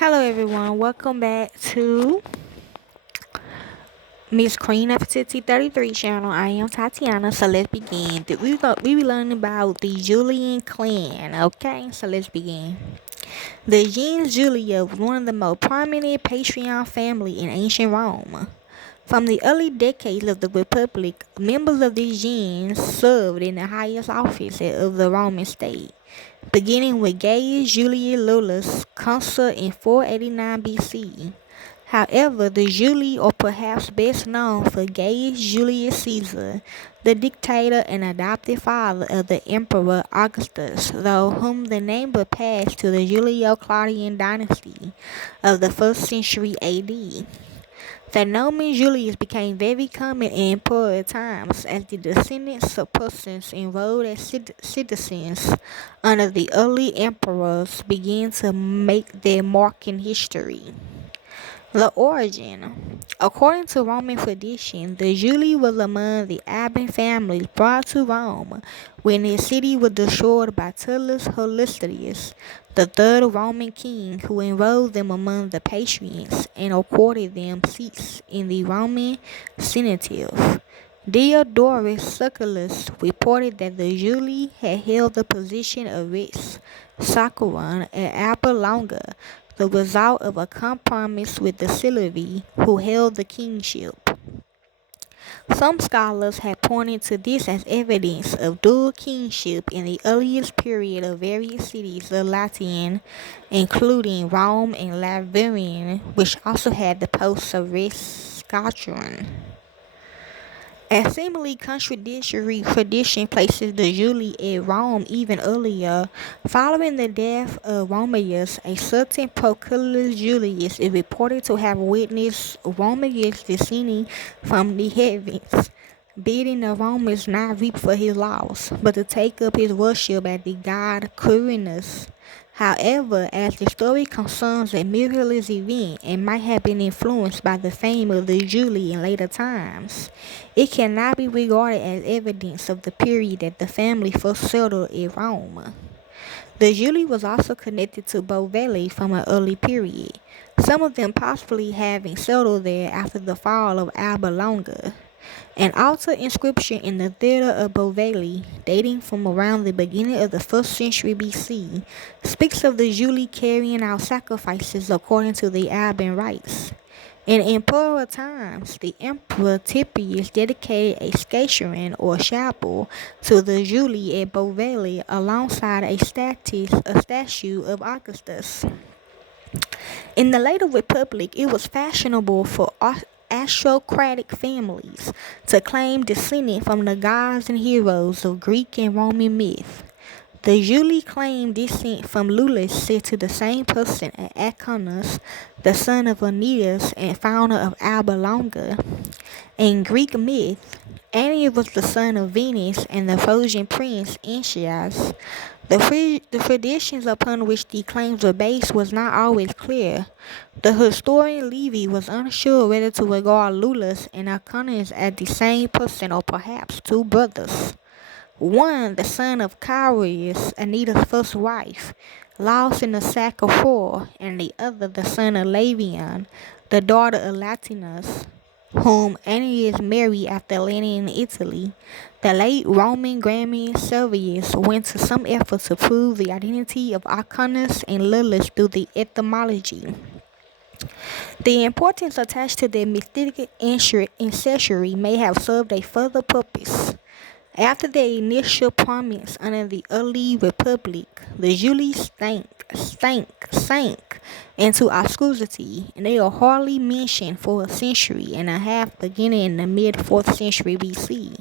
Hello everyone, welcome back to Miss Queen Nefertiti 33 channel. I am Tatiana, so let's begin. We be learning about the Julian clan, okay? So let's begin. The gens Julia was one of the most prominent patrician family in ancient Rome. From the early decades of the Republic, members of these gens served in the highest offices of the Roman state, beginning with Gaius Julius Lulus, consul in 489 BC. However, the Julii are perhaps best known for Gaius Julius Caesar, the dictator and adopted father of the Emperor Augustus, through whom the name was passed to the Julio-Claudian dynasty of the 1st century AD. The nomen Julius became very common in imperial times as the descendants of persons enrolled as citizens under the early emperors began to make their mark in history. The origin. According to Roman tradition, the Julii was among the Alban families brought to Rome when the city was destroyed by Tullus Illustrious, the third Roman king, who enrolled them among the patricians and accorded them seats in the Roman Senative. Diodorus Siculus reported that the Julii had held the position of Rex Saccharum at Alba Longa, the result of a compromise with the Silvi, who held the kingship. Some scholars have pointed to this as evidence of dual kingship in the earliest period of various cities of Latium, including Rome and Laverium, which also had the post of Rex Saccharum. A seemingly contradictory tradition places the Julii at Rome even earlier. Following the death of Romulus, a certain Proculus Julius is reported to have witnessed Romulus descending from the heavens, bidding the Romans not weep for his loss, but to take up his worship at the god Quirinus. However, as the story concerns a miraculous event and might have been influenced by the fame of the Julii in later times, it cannot be regarded as evidence of the period that the family first settled in Rome. The Julii was also connected to Bovelli from an early period, some of them possibly having settled there after the fall of Alba Longa. An altar inscription in the theater of Bovelli, dating from around the beginning of the 1st century BC, speaks of the Julii carrying out sacrifices according to the Alban rites. In imperial times, the Emperor Tiberius dedicated a scatron or chapel to the Julii at Bovelli alongside a statue of Augustus. In the later Republic, it was fashionable for aristocratic families to claim descent from the gods and heroes of Greek and Roman myth. The Julii claimed descent from Lulus, said to the same person as Aeneas, the son of Aeneas and founder of Alba Longa. In Greek myth, Aeneas was the son of Venus and the Trojan prince Aeneas. The traditions upon which the claims were based was not always clear. The historian Livy was unsure whether to regard Lulus and Aeneas as the same person or perhaps two brothers. One, the son of Carius, Anita's first wife, lost in the sack of Troy, and the other, the son of Lavian, the daughter of Latinus, whom Aeneas married after landing in Italy. The late Roman grammarian Servius went to some effort to prove the identity of Aeneas and Lulus through the etymology. The importance attached to their mythic ancestry may have served a further purpose. After their initial prominence under the early Republic, the Julii sank into obscurity, and they are hardly mentioned for a century and a half beginning in the mid-4th century BC,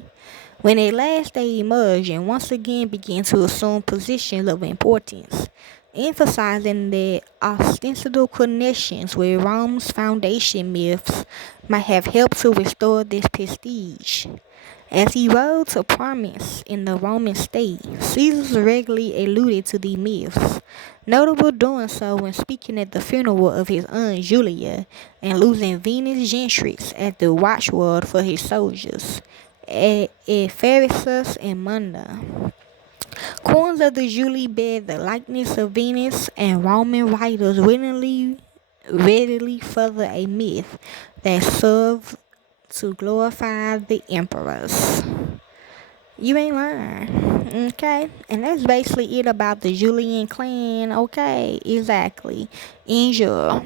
when at last they emerged and once again began to assume positions of importance, emphasizing their ostensible connections with Rome's foundation myths might have helped to restore this prestige. As he rose to prominence in the Roman state, Caesar regularly alluded to the myths, notable doing so when speaking at the funeral of his aunt Julia and losing Venus Gentrix as the watchword for his soldiers, Ephesus and Munda. Coins of the Julii bear the likeness of Venus, and Roman writers willingly readily further a myth that served to glorify the emperors. You ain't lying. Okay? And that's basically it about the Julian clan. Okay? Exactly. Enjoy.